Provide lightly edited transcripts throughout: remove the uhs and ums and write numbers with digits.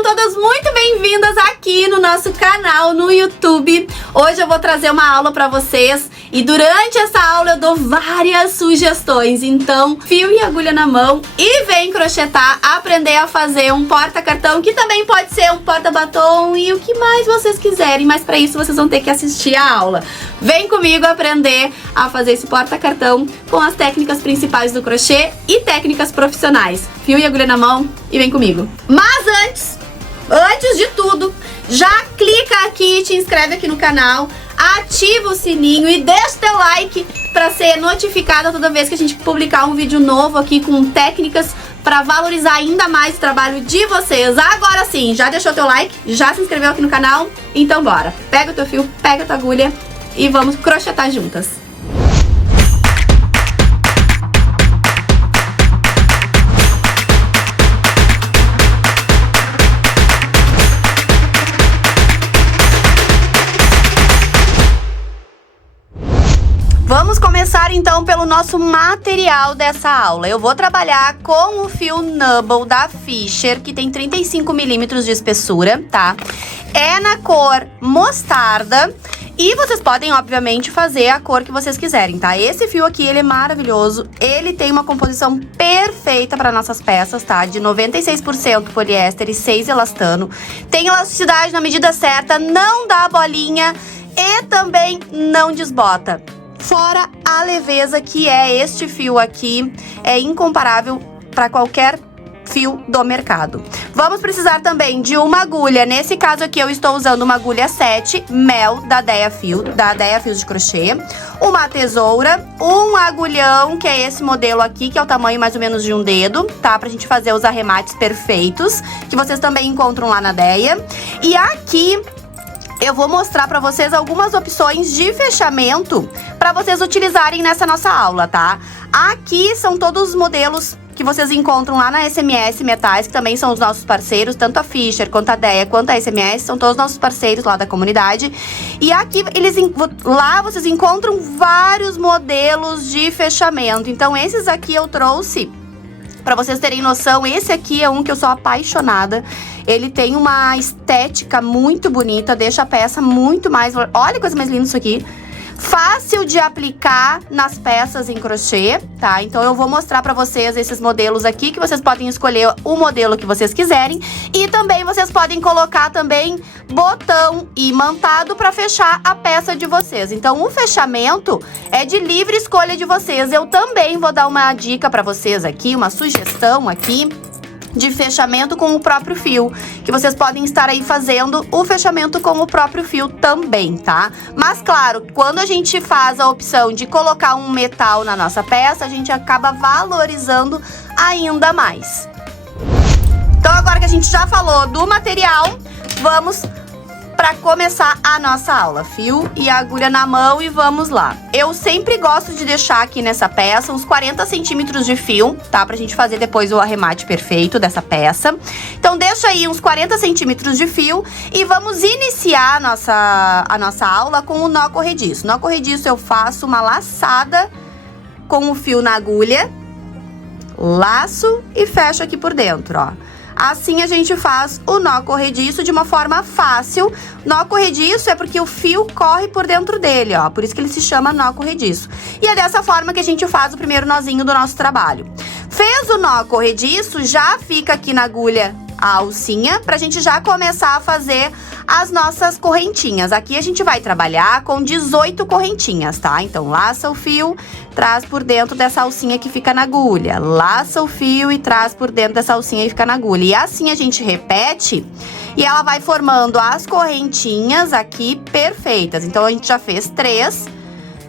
Sejam todas muito bem-vindas aqui no nosso canal no YouTube. Hoje eu vou trazer uma aula pra vocês e durante essa aula eu dou várias sugestões. Então, fio e agulha na mão e vem crochetar, aprender a fazer um porta-cartão, que também pode ser um porta-batom e o que mais vocês quiserem, mas pra isso vocês vão ter que assistir a aula. Vem comigo aprender a fazer esse porta-cartão com as técnicas principais do crochê e técnicas profissionais. Fio e agulha na mão e vem comigo. Mas antes de tudo, já clica aqui, te inscreve aqui no canal, ativa o sininho e deixa teu like para ser notificada toda vez que a gente publicar um vídeo novo aqui com técnicas para valorizar ainda mais o trabalho de vocês. Agora sim, já deixou teu like? Já se inscreveu aqui no canal? Então bora! Pega o teu fio, pega a tua agulha e vamos crochetar juntas. Vamos começar então pelo nosso material dessa aula. Eu vou trabalhar com o fio Nubble da Fisher, que tem 35 milímetros de espessura, tá? É na cor mostarda e vocês podem, obviamente, fazer a cor que vocês quiserem, tá? Esse fio aqui, ele é maravilhoso, ele tem uma composição perfeita para nossas peças, tá? De 96% poliéster e 6 elastano. Tem elasticidade na medida certa, não dá bolinha e também não desbota. Fora a leveza que é este fio aqui, é incomparável para qualquer fio do mercado. Vamos precisar também de uma agulha, nesse caso aqui eu estou usando uma agulha 7 Mel da Deia Fios de crochê, uma tesoura, um agulhão, que é esse modelo aqui, que é o tamanho mais ou menos de um dedo, tá? Pra gente fazer os arremates perfeitos, que vocês também encontram lá na Deia. E aqui eu vou mostrar pra vocês algumas opções de fechamento pra vocês utilizarem nessa nossa aula, tá? Aqui são todos os modelos que vocês encontram lá na SMS Metais, que também são os nossos parceiros, tanto a Fisher, quanto a Deia, quanto a SMS, são todos nossos parceiros lá da comunidade. E aqui, lá vocês encontram vários modelos de fechamento. Então, esses aqui eu trouxe pra vocês terem noção. Esse aqui é um que eu sou apaixonada. Ele tem uma estética muito bonita, deixa a peça muito mais... Olha que coisa mais linda isso aqui. Fácil de aplicar nas peças em crochê, tá? Então eu vou mostrar pra vocês esses modelos aqui, que vocês podem escolher o modelo que vocês quiserem. E também vocês podem colocar também botão imantado pra fechar a peça de vocês. Então o fechamento é de livre escolha de vocês. Eu também vou dar uma dica pra vocês aqui, uma sugestão aqui de fechamento com o próprio fio, que vocês podem estar aí fazendo o fechamento com o próprio fio também, tá? Mas claro, quando a gente faz a opção de colocar um metal na nossa peça, a gente acaba valorizando ainda mais. Então agora que a gente já falou do material, vamos para começar a nossa aula. Fio e agulha na mão e vamos lá. Eu sempre gosto de deixar aqui nessa peça uns 40 centímetros de fio, tá? Pra gente fazer depois o arremate perfeito dessa peça. Então deixa aí uns 40 centímetros de fio e vamos iniciar a nossa aula com o nó corrediço. No corrediço eu faço uma laçada com o fio na agulha, laço e fecho aqui por dentro, ó. Assim a gente faz o nó corrediço de uma forma fácil. Nó corrediço é porque o fio corre por dentro dele, ó. Por isso que ele se chama nó corrediço. E é dessa forma que a gente faz o primeiro nozinho do nosso trabalho. Fez o nó corrediço, já fica aqui na agulha a alcinha, pra gente já começar a fazer as nossas correntinhas. Aqui a gente vai trabalhar com 18 correntinhas, tá? Então, laça o fio, traz por dentro dessa alcinha que fica na agulha. Laça o fio e traz por dentro dessa alcinha e fica na agulha. E assim a gente repete e ela vai formando as correntinhas aqui perfeitas. Então, a gente já fez 3,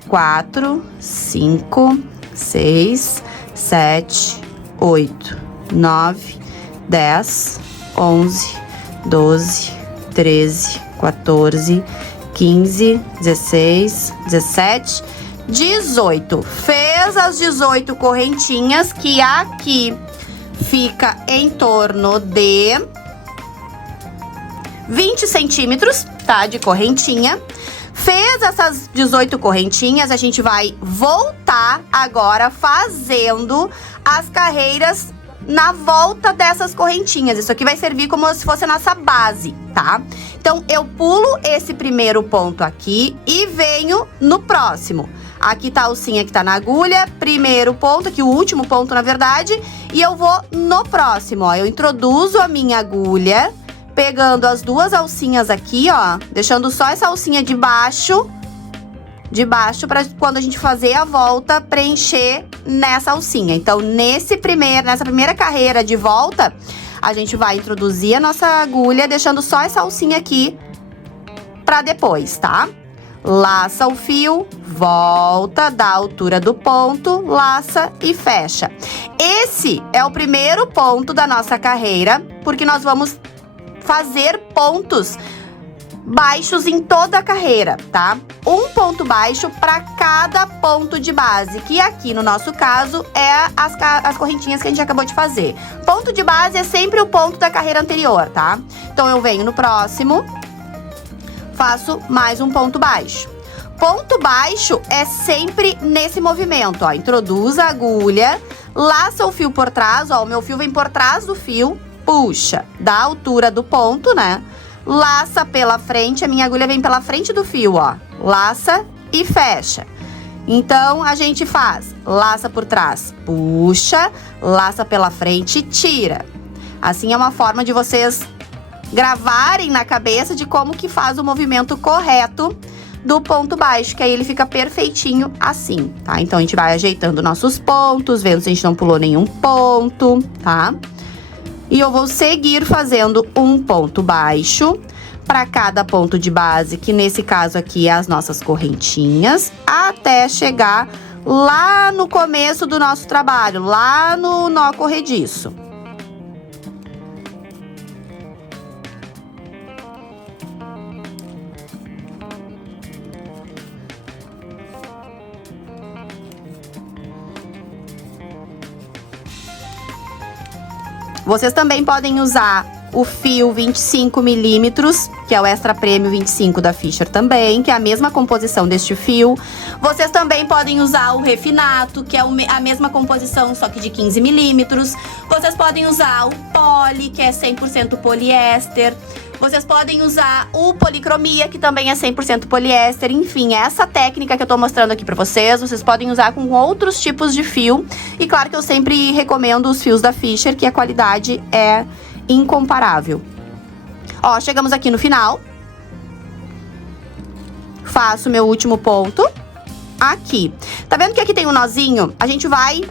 4, 5, 6, 7, 8, 9, 10, 11, 12, 13, 14, 15, 16, 17, 18. Fez as 18 correntinhas, que aqui fica em torno de 20 centímetros, tá? De correntinha. Fez essas 18 correntinhas, a gente vai voltar agora fazendo as carreiras na volta dessas correntinhas. Isso aqui vai servir como se fosse a nossa base, tá? Então, eu pulo esse primeiro ponto aqui e venho no próximo. Aqui tá a alcinha que tá na agulha, primeiro ponto, aqui o último ponto, na verdade, e eu vou no próximo, ó. Eu introduzo a minha agulha, pegando as duas alcinhas aqui, ó, deixando só essa alcinha de baixo para quando a gente fazer a volta, preencher nessa alcinha. Então, nessa primeira carreira de volta, a gente vai introduzir a nossa agulha, deixando só essa alcinha aqui pra depois, tá? Laça o fio, volta da altura do ponto, laça e fecha. Esse é o primeiro ponto da nossa carreira, porque nós vamos fazer pontos baixos em toda a carreira, tá? Um ponto baixo para cada ponto de base, que aqui no nosso caso é as correntinhas que a gente acabou de fazer. Ponto de base é sempre o ponto da carreira anterior, tá? Então, eu venho no próximo, faço mais um ponto baixo. Ponto baixo é sempre nesse movimento, ó. Introduz a agulha, laça o fio por trás, ó. O meu fio vem por trás do fio, puxa da altura do ponto, né? Laça pela frente, a minha agulha vem pela frente do fio, ó. Laça e fecha. Então, a gente faz laça por trás, puxa, laça pela frente, tira. Assim é uma forma de vocês gravarem na cabeça de como que faz o movimento correto do ponto baixo, que aí ele fica perfeitinho assim, tá? Então, a gente vai ajeitando nossos pontos, vendo se a gente não pulou nenhum ponto, tá? E eu vou seguir fazendo um ponto baixo para cada ponto de base, que nesse caso aqui é as nossas correntinhas, até chegar lá no começo do nosso trabalho, lá no nó corrediço. Vocês também podem usar o fio 25 milímetros, que é o Extra Premium 25 da Fisher também, que é a mesma composição deste fio. Vocês também podem usar o refinato, que é a mesma composição, só que de 15 milímetros. Vocês podem usar o poli, que é 100% poliéster. Vocês podem usar o policromia, que também é 100% poliéster. Enfim, essa técnica que eu tô mostrando aqui pra vocês, vocês podem usar com outros tipos de fio. E claro que eu sempre recomendo os fios da Fisher, que a qualidade é incomparável. Ó, chegamos aqui no final. Faço meu último ponto aqui. Tá vendo que aqui tem um nozinho? A gente vai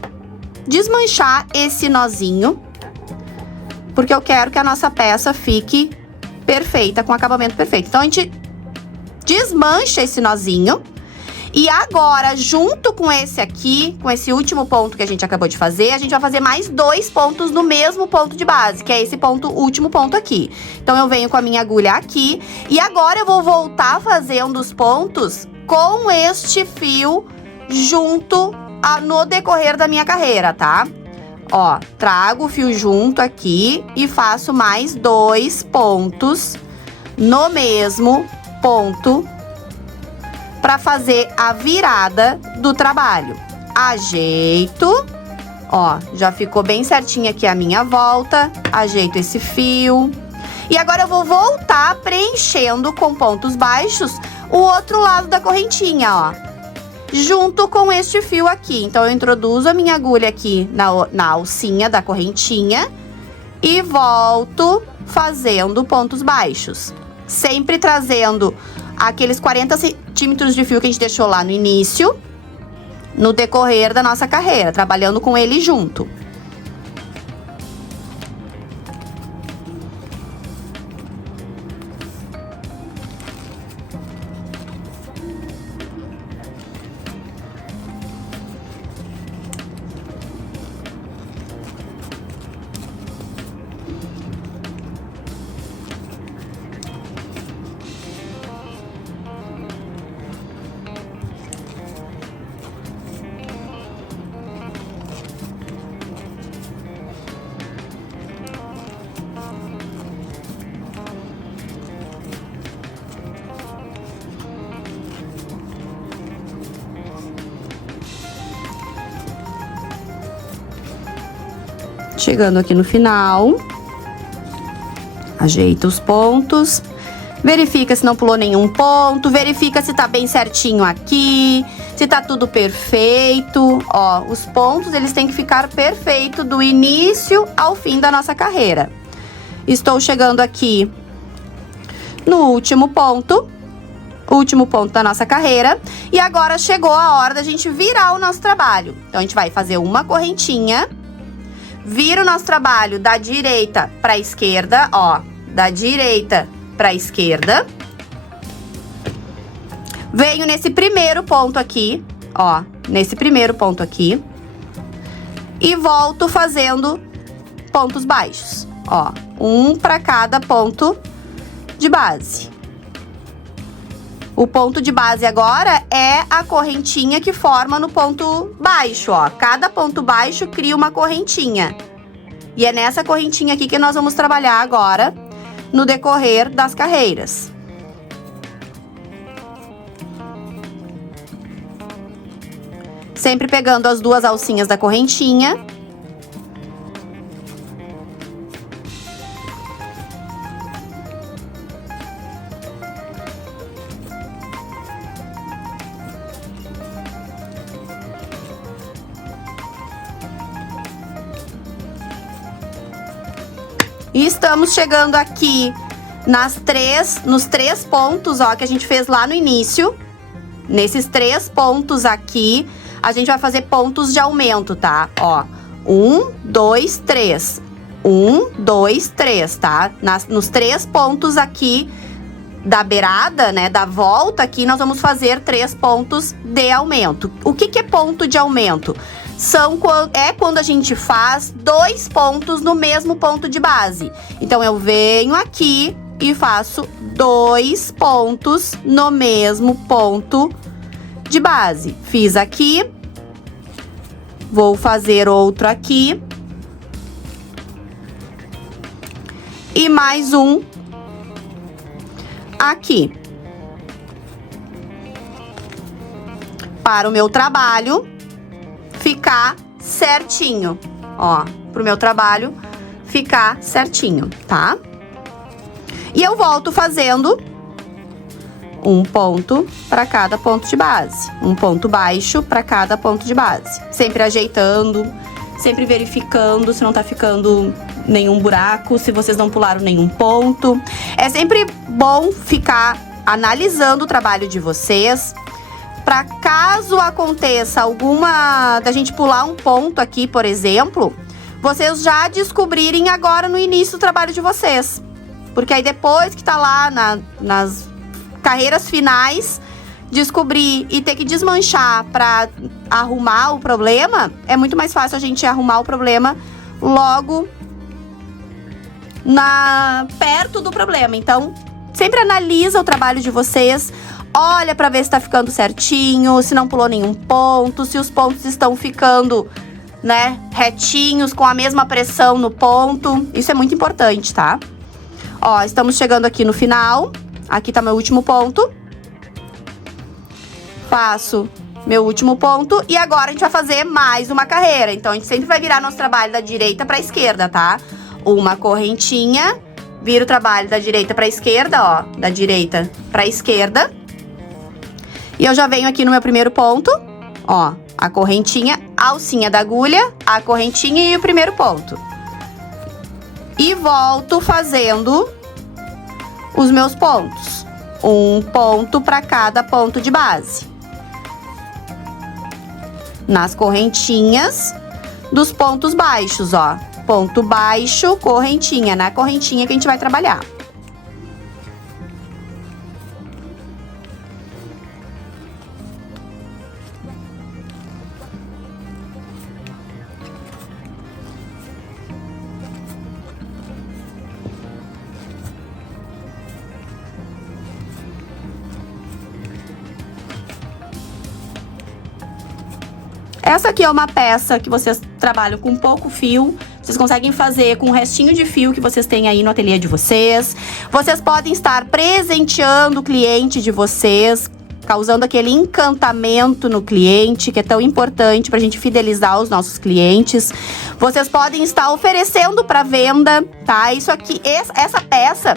desmanchar esse nozinho, porque eu quero que a nossa peça fique perfeita, com acabamento perfeito. Então, a gente desmancha esse nozinho. E agora, junto com esse aqui, com esse último ponto que a gente acabou de fazer, a gente vai fazer mais 2 pontos no mesmo ponto de base, que é esse ponto, último ponto aqui. Então, eu venho com a minha agulha aqui. E agora, eu vou voltar a fazer um dos pontos com este fio junto no decorrer da minha carreira, tá? Ó, trago o fio junto aqui e faço mais 2 pontos no mesmo ponto para fazer a virada do trabalho. Ajeito, ó, já ficou bem certinha aqui a minha volta, ajeito esse fio. E agora eu vou voltar preenchendo com pontos baixos o outro lado da correntinha, ó, junto com este fio aqui. Então, eu introduzo a minha agulha aqui na alcinha da correntinha e volto fazendo pontos baixos. Sempre trazendo aqueles 40 centímetros de fio que a gente deixou lá no início, no decorrer da nossa carreira, trabalhando com ele junto. Chegando aqui no final, ajeita os pontos, verifica se não pulou nenhum ponto, verifica se tá bem certinho aqui, se tá tudo perfeito. Ó, os pontos, eles têm que ficar perfeito do início ao fim da nossa carreira. Estou chegando aqui no último ponto da nossa carreira. E agora chegou a hora da gente virar o nosso trabalho. Então, a gente vai fazer uma correntinha, vira o nosso trabalho da direita para a esquerda, ó, da direita para a esquerda. Venho nesse primeiro ponto aqui, ó, nesse primeiro ponto aqui. E volto fazendo pontos baixos, ó, um para cada ponto de base. O ponto de base agora é a correntinha que forma no ponto baixo, ó. Cada ponto baixo cria uma correntinha. E é nessa correntinha aqui que nós vamos trabalhar agora no decorrer das carreiras. Sempre pegando as duas alcinhas da correntinha. E estamos chegando aqui nos três pontos, ó, que a gente fez lá no início. Nesses 3 pontos aqui, a gente vai fazer pontos de aumento, tá? Ó, 1, 2, 3. 1, 2, 3, tá? Nos 3 pontos aqui da beirada, né, da volta aqui, nós vamos fazer 3 pontos de aumento. O que é ponto de aumento? É quando a gente faz 2 pontos no mesmo ponto de base. Então, eu venho aqui e faço 2 pontos no mesmo ponto de base. Fiz aqui, vou fazer outro aqui. E mais um aqui. Para o meu trabalho ficar certinho, ó, pro meu trabalho ficar certinho, tá? E eu volto fazendo um ponto para cada ponto de base, um ponto baixo para cada ponto de base, sempre ajeitando, sempre verificando se não tá ficando nenhum buraco, se vocês não pularam nenhum ponto. É sempre bom ficar analisando o trabalho de vocês, para caso aconteça da gente pular um ponto aqui, por exemplo, vocês já descobrirem agora no início do trabalho de vocês. Porque aí depois que tá lá nas carreiras finais, descobrir e ter que desmanchar para arrumar o problema, é muito mais fácil a gente arrumar o problema logo perto do problema. Então, sempre analisa o trabalho de vocês. Olha para ver se tá ficando certinho, se não pulou nenhum ponto, se os pontos estão ficando, né, retinhos, com a mesma pressão no ponto. Isso é muito importante, tá? Ó, estamos chegando aqui no final. Aqui tá meu último ponto. Faço meu último ponto e agora a gente vai fazer mais uma carreira. Então, a gente sempre vai virar nosso trabalho da direita pra esquerda, tá? Uma correntinha, vira o trabalho da direita pra esquerda, ó, da direita pra esquerda. E eu já venho aqui no meu primeiro ponto, ó, a correntinha, a alcinha da agulha, a correntinha e o primeiro ponto. E volto fazendo os meus pontos. Um ponto para cada ponto de base. Nas correntinhas dos pontos baixos, ó. Ponto baixo, correntinha, na correntinha que a gente vai trabalhar. Essa aqui é uma peça que vocês trabalham com pouco fio. Vocês conseguem fazer com o restinho de fio que vocês têm aí no ateliê de vocês. Vocês podem estar presenteando o cliente de vocês. causando aquele encantamento no cliente, que é tão importante pra gente fidelizar os nossos clientes. Vocês podem estar oferecendo para venda, tá? Isso aqui, essa peça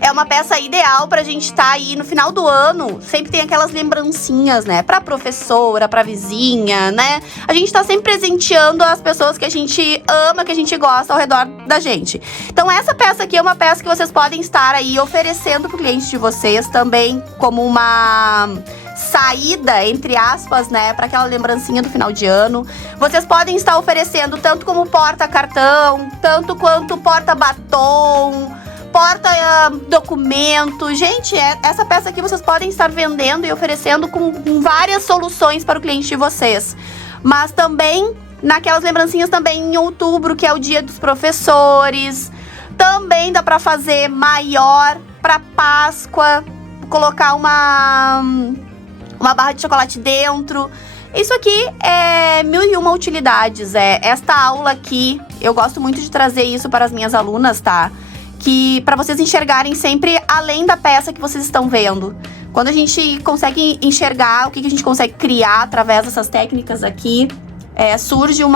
é uma peça ideal pra gente estar aí no final do ano. Sempre tem aquelas lembrancinhas, né? Pra professora, pra vizinha, né? A gente tá sempre presenteando as pessoas que a gente ama, que a gente gosta ao redor da gente. Então essa peça aqui é uma peça que vocês podem estar aí oferecendo pro cliente de vocês também como uma saída, entre aspas, né, para aquela lembrancinha do final de ano. Vocês podem estar oferecendo tanto como porta-cartão, tanto quanto porta-batom, porta-documento. Gente, essa peça aqui vocês podem estar vendendo e oferecendo com várias soluções para o cliente de vocês. Mas também naquelas lembrancinhas também em outubro, que é o dia dos professores. Também dá para fazer maior para Páscoa, colocar uma barra de chocolate dentro. Isso aqui é 1001 utilidades. Esta aula aqui, eu gosto muito de trazer isso para as minhas alunas, tá? Que para vocês enxergarem sempre além da peça que vocês estão vendo. Quando a gente consegue enxergar o que a gente consegue criar através dessas técnicas aqui, surge um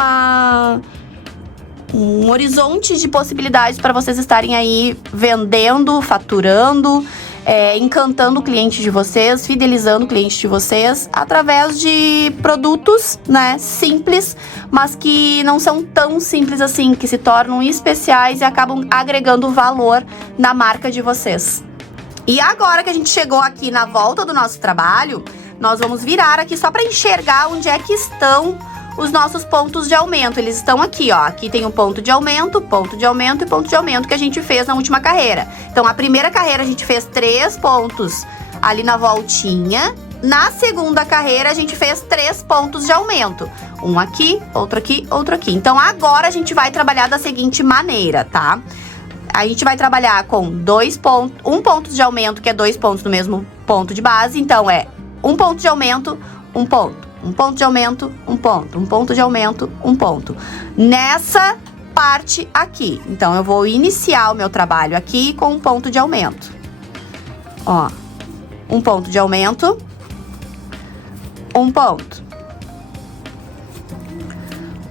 horizonte de possibilidades para vocês estarem aí vendendo, faturando, encantando o cliente de vocês, fidelizando o cliente de vocês através de produtos, né, simples, mas que não são tão simples assim, que se tornam especiais e acabam agregando valor na marca de vocês. E agora que a gente chegou aqui na volta do nosso trabalho, nós vamos virar aqui só para enxergar onde é que estão os nossos pontos de aumento. Eles estão aqui, ó. Aqui tem um ponto de aumento e ponto de aumento que a gente fez na última carreira. Então, a primeira carreira a gente fez 3 pontos ali na voltinha. Na segunda carreira, a gente fez 3 pontos de aumento. Um aqui, outro aqui, outro aqui. Então, agora a gente vai trabalhar da seguinte maneira, tá? A gente vai trabalhar com um ponto de aumento, que é 2 pontos no mesmo ponto de base. Então, é um ponto de aumento, um ponto. Um ponto de aumento, um ponto. Um ponto de aumento, um ponto. Nessa parte aqui. Então, eu vou iniciar o meu trabalho aqui com um ponto de aumento. Ó, um ponto de aumento, um ponto.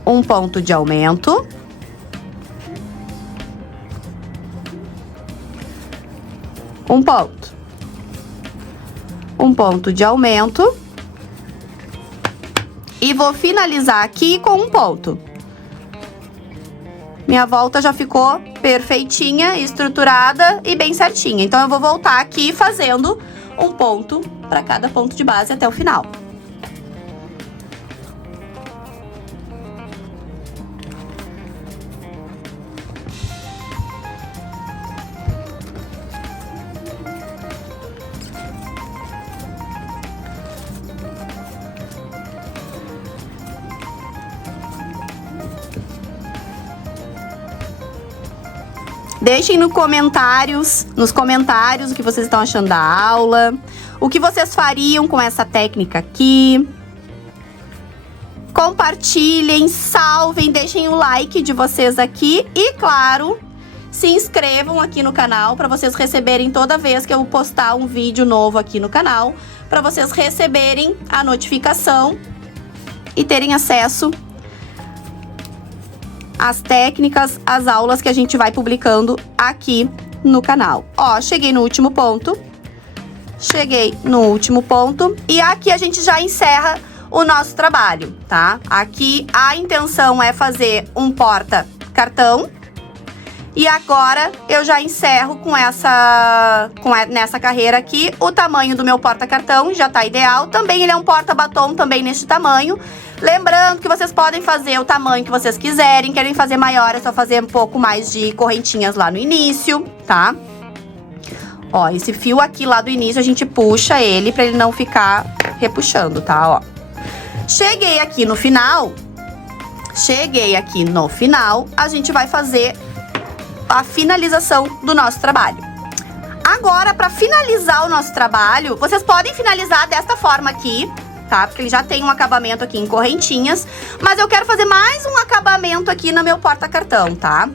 Um ponto de aumento. Um ponto. Um ponto de aumento. E vou finalizar aqui com um ponto. Minha volta já ficou perfeitinha, estruturada e bem certinha. Então, eu vou voltar aqui fazendo um ponto para cada ponto de base até o final. Deixem nos comentários o que vocês estão achando da aula, o que vocês fariam com essa técnica aqui. Compartilhem, salvem, deixem o like de vocês aqui e, claro, se inscrevam aqui no canal para vocês receberem toda vez que eu postar um vídeo novo aqui no canal, para vocês receberem a notificação e terem acesso as técnicas, as aulas que a gente vai publicando aqui no canal. Ó, cheguei no último ponto. E aqui a gente já encerra o nosso trabalho, tá? Aqui a intenção é fazer um porta-cartão. E agora eu já encerro nessa carreira aqui. O tamanho do meu porta-cartão já tá ideal. Também ele é um porta-batom também neste tamanho. Lembrando que vocês podem fazer o tamanho que vocês quiserem. Querem fazer maior, é só fazer um pouco mais de correntinhas lá no início, tá? Ó, esse fio aqui lá do início a gente puxa ele pra ele não ficar repuxando, tá? Ó. Cheguei aqui no final, a gente vai fazer a finalização do nosso trabalho. Agora, para finalizar o nosso trabalho, vocês podem finalizar desta forma aqui, tá? Porque ele já tem um acabamento aqui em correntinhas, mas eu quero fazer mais um acabamento aqui no meu porta-cartão, tá?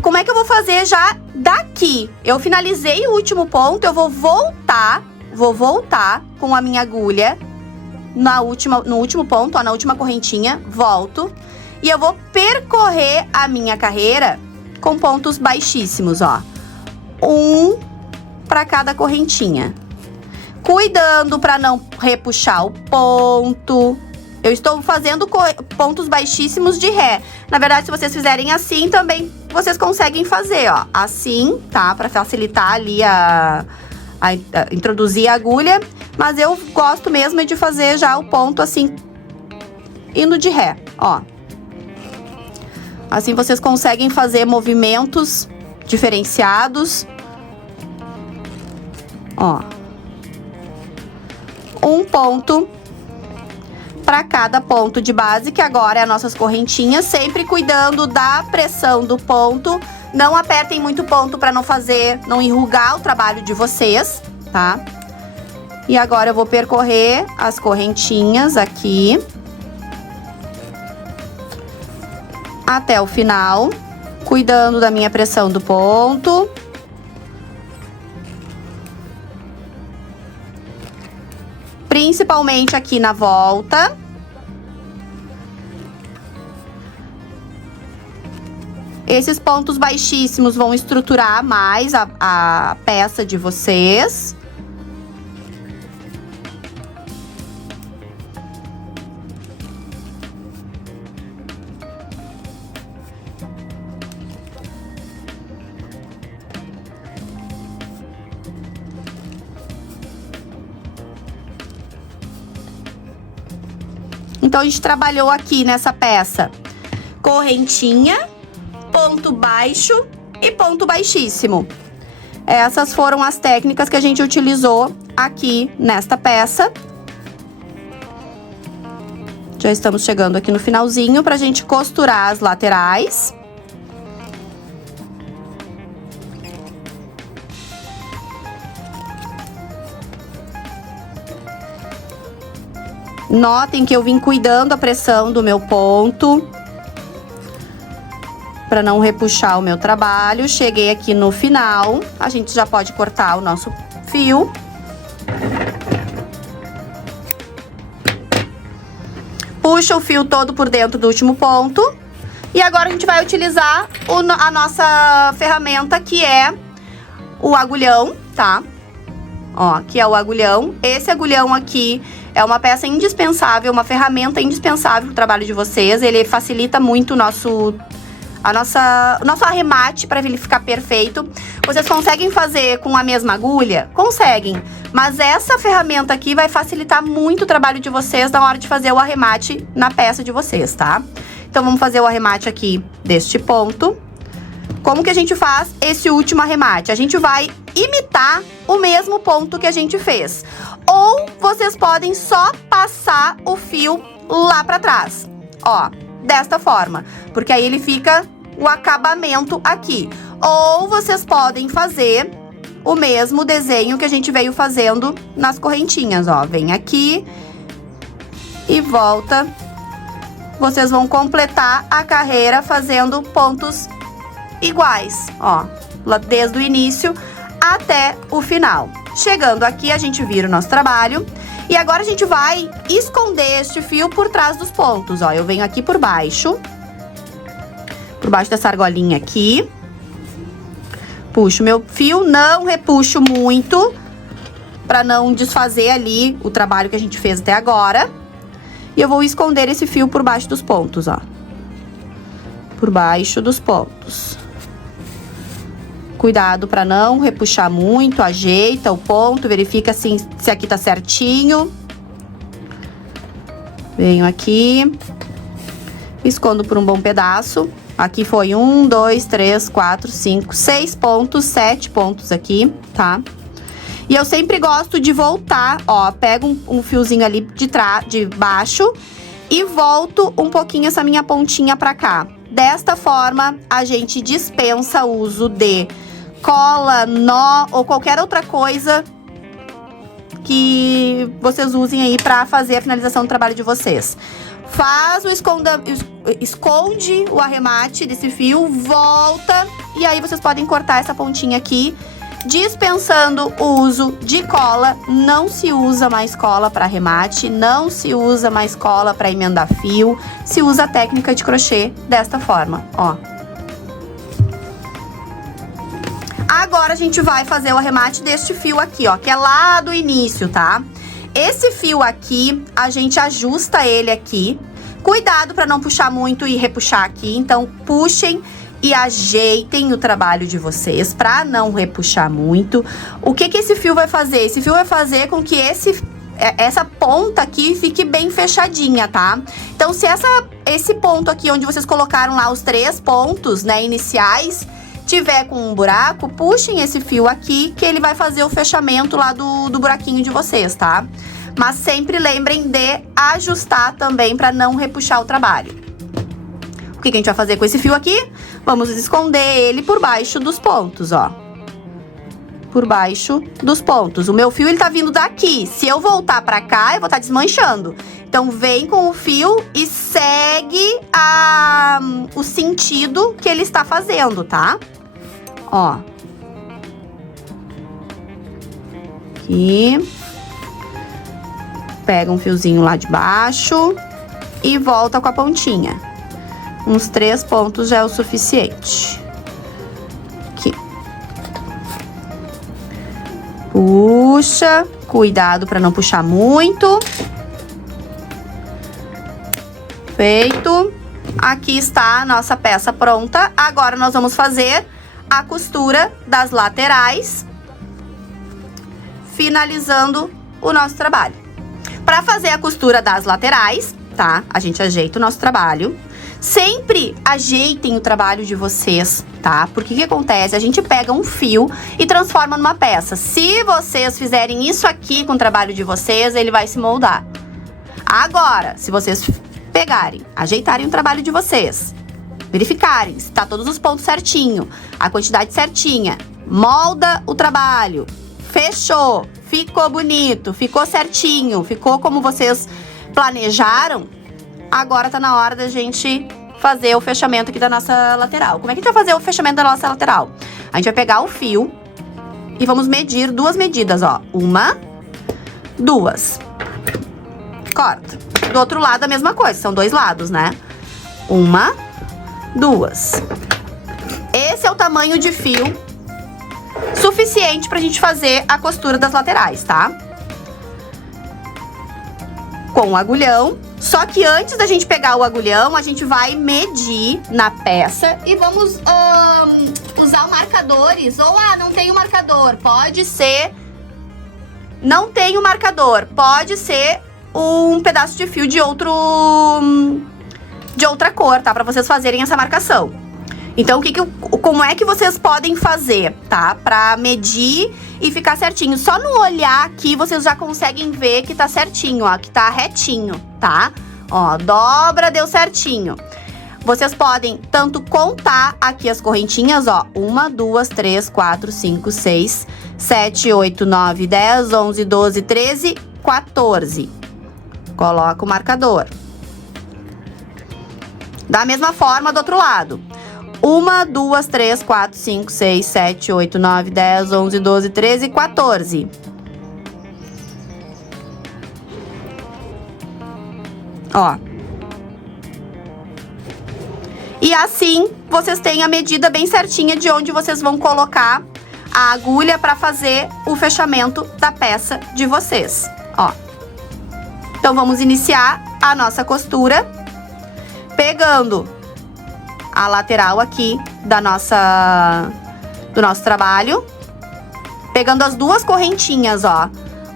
Como é que eu vou fazer já daqui? Eu finalizei o último ponto, eu vou voltar vou voltar com a minha agulha no último ponto, ó, na última correntinha, volto. E eu vou percorrer a minha carreira com pontos baixíssimos, ó. Um para cada correntinha. Cuidando para não repuxar o ponto. Eu estou fazendo pontos baixíssimos de ré. Na verdade, se vocês fizerem assim, também vocês conseguem fazer, ó. Assim, tá? Para facilitar ali introduzir a agulha. Mas eu gosto mesmo de fazer já o ponto assim, indo de ré, ó. Assim vocês conseguem fazer movimentos diferenciados. Ó. Um ponto para cada ponto de base, que agora é as nossas correntinhas, sempre cuidando da pressão do ponto. Não apertem muito ponto para não enrugar o trabalho de vocês, tá? E agora eu vou percorrer as correntinhas aqui até o final, cuidando da minha pressão do ponto. Principalmente aqui na volta. Esses pontos baixíssimos vão estruturar mais a peça de vocês. Então, a gente trabalhou aqui nessa peça correntinha, ponto baixo e ponto baixíssimo. Essas foram as técnicas que a gente utilizou aqui nesta peça. Já estamos chegando aqui no finalzinho pra gente costurar as laterais. Notem que eu vim cuidando a pressão do meu ponto, para não repuxar o meu trabalho. Cheguei aqui no final, a gente já pode cortar o nosso fio. Puxa o fio todo por dentro do último ponto. E agora a gente vai utilizar a nossa ferramenta, que é o agulhão, tá? Ó, que é o agulhão. Esse agulhão aqui é uma peça indispensável, uma ferramenta indispensável para o trabalho de vocês. Ele facilita muito o nosso arremate para ele ficar perfeito. Vocês conseguem fazer com a mesma agulha? Conseguem. Mas essa ferramenta aqui vai facilitar muito o trabalho de vocês na hora de fazer o arremate na peça de vocês, tá? Então, vamos fazer o arremate aqui deste ponto. Como que a gente faz esse último arremate? A gente vai imitar o mesmo ponto que a gente fez. Ou vocês podem só passar o fio lá pra trás. Ó, desta forma. Porque aí ele fica o acabamento aqui. Ou vocês podem fazer o mesmo desenho que a gente veio fazendo nas correntinhas, ó. Vem aqui e volta. Vocês vão completar a carreira fazendo pontos iguais, ó, desde o início até o final. Chegando aqui, a gente vira o nosso trabalho. E agora a gente vai esconder este fio por trás dos pontos, ó. Eu venho aqui por baixo dessa argolinha aqui. Puxo meu fio, não repuxo muito, pra não desfazer ali o trabalho que a gente fez até agora. E eu vou esconder esse fio por baixo dos pontos, ó. Por baixo dos pontos. Cuidado para não repuxar muito, ajeita o ponto, verifica assim se aqui tá certinho. Venho aqui, escondo por um bom pedaço. Aqui foi 1, 2, 3, 4, 5, 6 pontos, 7 pontos aqui, tá? E eu sempre gosto de voltar, ó, pego um fiozinho ali de baixo e volto um pouquinho essa minha pontinha pra cá. Desta forma, a gente dispensa o uso de cola, nó ou qualquer outra coisa que vocês usem aí pra fazer a finalização do trabalho de vocês. Esconde o arremate desse fio, volta, e aí vocês podem cortar essa pontinha aqui Dispensando o uso de cola, não se usa mais cola para arremate, não se usa mais cola para emendar fio, se usa a técnica de crochê desta forma, ó. Agora a gente vai fazer o arremate deste fio aqui, ó, que é lá do início, tá? Esse fio aqui, a gente ajusta ele aqui. Cuidado para não puxar muito e repuxar aqui, então puxem e ajeitem o trabalho de vocês para não repuxar muito. O que esse fio vai fazer? Esse fio vai fazer com que essa ponta aqui fique bem fechadinha, tá? Então, se esse ponto aqui onde vocês colocaram lá os 3 pontos, né, iniciais, tiver com um buraco, puxem esse fio aqui que ele vai fazer o fechamento lá do buraquinho de vocês, tá? Mas sempre lembrem de ajustar também para não repuxar o trabalho. O que a gente vai fazer com esse fio aqui? Vamos esconder ele por baixo dos pontos, ó. Por baixo dos pontos. O meu fio, ele tá vindo daqui. Se eu voltar pra cá, eu vou estar desmanchando. Então, vem com o fio e segue o sentido que ele está fazendo, tá? Ó. Aqui. Pega um fiozinho lá de baixo e volta com a pontinha. Uns 3 pontos já é o suficiente. Aqui. Puxa. Cuidado para não puxar muito. Feito. Aqui está a nossa peça pronta. Agora nós vamos fazer a costura das laterais, finalizando o nosso trabalho. Para fazer a costura das laterais, tá? A gente ajeita o nosso trabalho. Sempre ajeitem o trabalho de vocês, tá? Porque o que acontece? A gente pega um fio e transforma numa peça. Se vocês fizerem isso aqui com o trabalho de vocês, ele vai se moldar. Agora, se vocês pegarem, ajeitarem o trabalho de vocês, verificarem se tá todos os pontos certinho, a quantidade certinha, molda o trabalho, fechou, ficou bonito, ficou certinho, ficou como vocês planejaram, agora tá na hora da gente fazer o fechamento aqui da nossa lateral. Como é que a gente vai fazer o fechamento da nossa lateral? A gente vai pegar o fio e vamos medir 2 medidas, ó. 1, 2. Corta. Do outro lado a mesma coisa, são 2 lados, né? 1, 2. Esse é o tamanho de fio suficiente pra gente fazer a costura das laterais, tá? Com o agulhão. Só que antes da gente pegar o agulhão, a gente vai medir na peça e vamos usar o marcadores. Ou, não tem o marcador, pode ser... Não tem o marcador, pode ser um pedaço de fio de outra cor, tá? Pra vocês fazerem essa marcação. Então, como é que vocês podem fazer, tá? Pra medir e ficar certinho. Só no olhar aqui, vocês já conseguem ver que tá certinho, ó. Que tá retinho, tá? Ó, dobra, deu certinho. Vocês podem tanto contar aqui as correntinhas, ó. 1, 2, 3, 4, 5, 6, 7, 8, 9, 10, 11, 12, 13, 14. Coloca o marcador. Da mesma forma do outro lado. 1, 2, 3, 4, 5, 6, 7, 8, 9, 10, 11, 12, 13, 14. Ó. E assim, vocês têm a medida bem certinha de onde vocês vão colocar a agulha para fazer o fechamento da peça de vocês, ó. Então, vamos iniciar a nossa costura pegando a lateral aqui do nosso trabalho, pegando as 2 correntinhas, ó,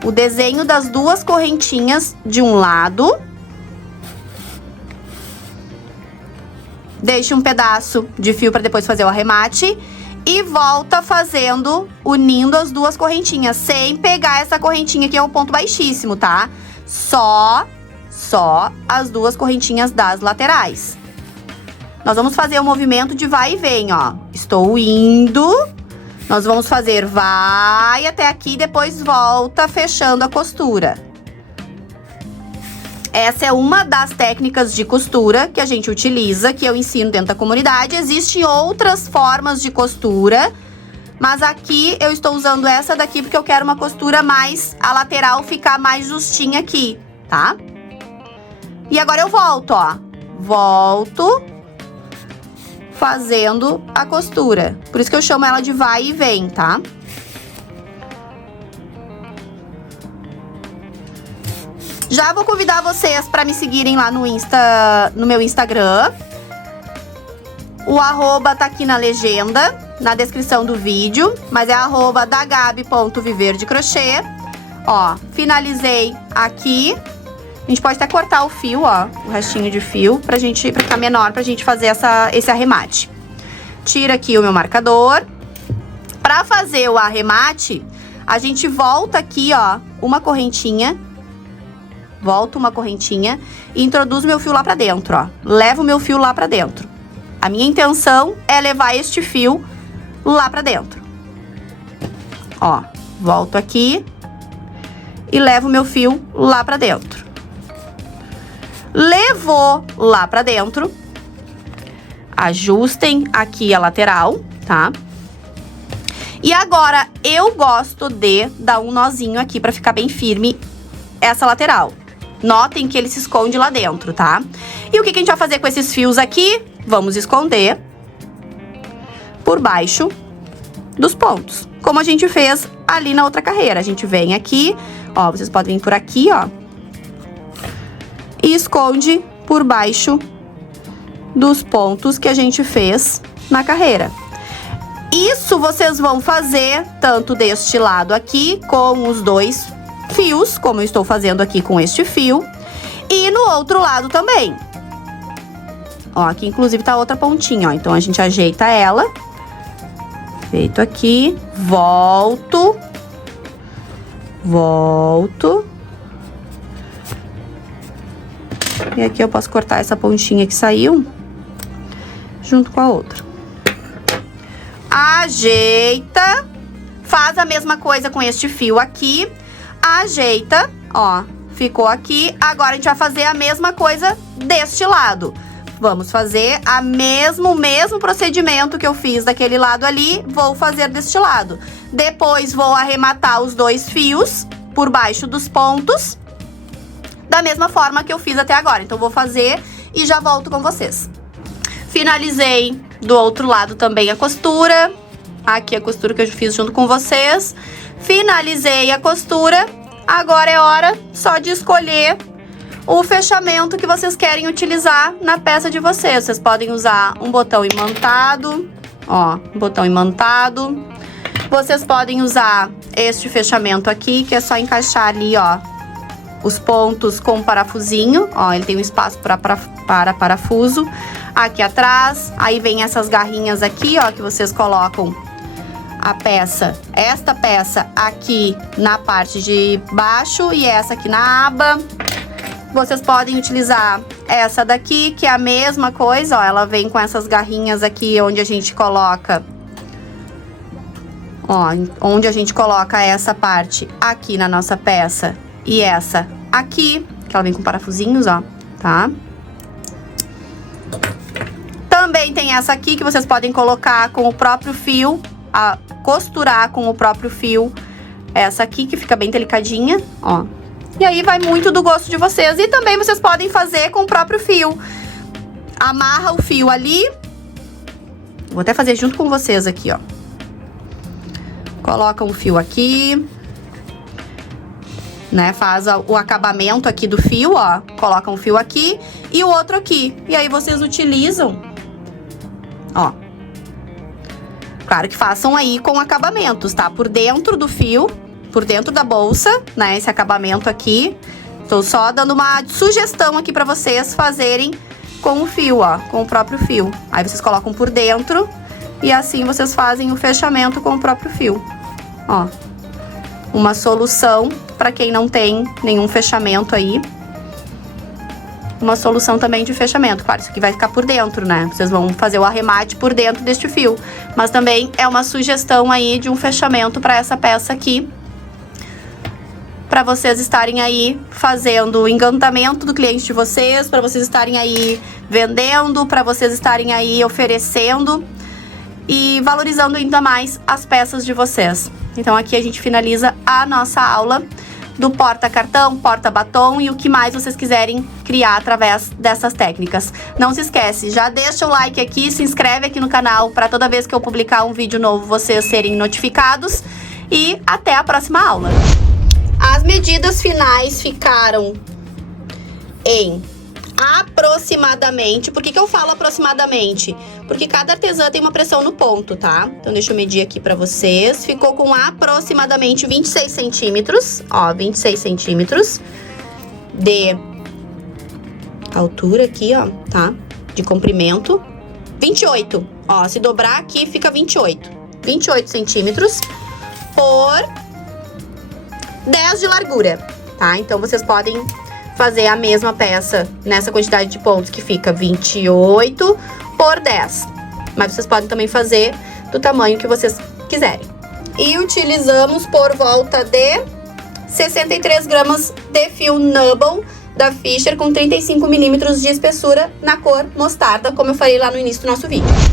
o desenho das 2 correntinhas de um lado, deixa um pedaço de fio para depois fazer o arremate e volta unindo as 2 correntinhas, sem pegar essa correntinha que é o ponto baixíssimo, tá? Só as 2 correntinhas das laterais. Nós vamos fazer o movimento de vai e vem, ó. Estou indo. Nós vamos fazer vai até aqui, depois volta fechando a costura. Essa é uma das técnicas de costura que a gente utiliza, que eu ensino dentro da comunidade. Existem outras formas de costura, Mas aqui eu estou usando essa daqui porque eu quero uma costura mais, a lateral ficar mais justinha aqui, tá? E agora eu volto, ó. Volto fazendo a costura. Por isso que eu chamo ela de vai e vem, tá? Já vou convidar vocês para me seguirem lá no meu Instagram. O arroba tá aqui na legenda, na descrição do vídeo, mas é arroba dagabi.viverdecrochê. Ó, finalizei aqui. A gente pode até cortar o fio, ó, o restinho de fio, pra ficar menor, pra gente fazer esse arremate. Tira aqui o meu marcador. Pra fazer o arremate, a gente volta aqui, ó, uma correntinha. Volto uma correntinha e introduzo meu fio lá pra dentro, ó. Levo o meu fio lá pra dentro. A minha intenção é levar este fio lá pra dentro. Ó, volto aqui e levo o meu fio lá pra dentro. Levou lá pra dentro. Ajustem aqui a lateral, tá? E agora eu gosto de dar um nozinho aqui pra ficar bem firme essa lateral. Notem que ele se esconde lá dentro, tá? E o que a gente vai fazer com esses fios aqui? Vamos esconder por baixo dos pontos, como a gente fez ali na outra carreira. A gente vem aqui, ó, vocês podem vir por aqui, ó, e esconde por baixo dos pontos que a gente fez na carreira. Isso vocês vão fazer tanto deste lado aqui com os dois fios, como eu estou fazendo aqui com este fio, e no outro lado também. Ó, aqui inclusive tá outra pontinha, ó, então a gente ajeita ela. Feito aqui, volto. E aqui eu posso cortar essa pontinha que saiu junto com a outra. Ajeita. Faz a mesma coisa com este fio aqui. Ajeita, ó, ficou aqui. Agora a gente vai fazer a mesma coisa deste lado. Vamos fazer o mesmo procedimento que eu fiz daquele lado ali, vou fazer deste lado. Depois vou arrematar os dois fios por baixo dos pontos, da mesma forma que eu fiz até agora. Então vou fazer e já volto com vocês. Finalizei do outro lado também a costura. Aqui a costura que eu fiz junto com vocês. Finalizei a costura. Agora é hora só de escolher o fechamento que vocês querem utilizar na peça de vocês. Vocês podem usar um botão imantado, ó, um botão imantado. Vocês podem usar este fechamento aqui, que é só encaixar ali, ó, os pontos com um parafusinho, ó, ele tem um espaço para parafuso aqui atrás. Aí vem essas garrinhas aqui, ó, que vocês colocam a peça, esta peça aqui na parte de baixo e essa aqui na aba. Vocês podem utilizar essa daqui, que é a mesma coisa, ó, ela vem com essas garrinhas aqui onde a gente coloca, ó, onde a gente coloca essa parte aqui na nossa peça e essa aqui, que ela vem com parafusinhos, ó, tá? Também tem essa aqui que vocês podem colocar com o próprio fio, costurar com o próprio fio, essa aqui que fica bem delicadinha, ó. E aí vai muito do gosto de vocês. E também vocês podem fazer com o próprio fio. Amarra o fio ali. Vou até fazer junto com vocês aqui, ó. Coloca um fio aqui, né? Faz o acabamento aqui do fio, ó. Coloca um fio aqui e o outro aqui. E aí vocês utilizam, ó. Claro que façam aí com acabamentos, tá? Por dentro do fio, por dentro da bolsa, né? Esse acabamento aqui. Tô só dando uma sugestão aqui pra vocês fazerem com o fio, ó. Com o próprio fio. Aí vocês colocam por dentro e assim vocês fazem o fechamento com o próprio fio. Ó. Uma solução pra quem não tem nenhum fechamento aí. Uma solução também de fechamento. Claro, isso aqui vai ficar por dentro, né? Vocês vão fazer o arremate por dentro deste fio. Mas também é uma sugestão aí de um fechamento pra essa peça aqui, para vocês estarem aí fazendo o encantamento do cliente de vocês, para vocês estarem aí vendendo, para vocês estarem aí oferecendo. e valorizando ainda mais as peças de vocês. Então aqui a gente finaliza a nossa aula do porta-cartão, porta-batom e o que mais vocês quiserem criar através dessas técnicas. Não se esquece, já deixa o like aqui, se inscreve aqui no canal para toda vez que eu publicar um vídeo novo vocês serem notificados e até a próxima aula. As medidas finais ficaram em aproximadamente. Por que eu falo aproximadamente? Porque cada artesã tem uma pressão no ponto, tá? Então deixa eu medir aqui pra vocês. Ficou com aproximadamente 26 centímetros, ó, 26 centímetros de altura aqui, ó, tá? De comprimento. 28, ó, se dobrar aqui fica 28. 28 centímetros por 10 de largura, tá? Então vocês podem fazer a mesma peça nessa quantidade de pontos que fica 28 por 10. Mas vocês podem também fazer do tamanho que vocês quiserem. E utilizamos por volta de 63 gramas de fio Nubble da Fisher com 35 milímetros de espessura na cor mostarda, como eu falei lá no início do nosso vídeo.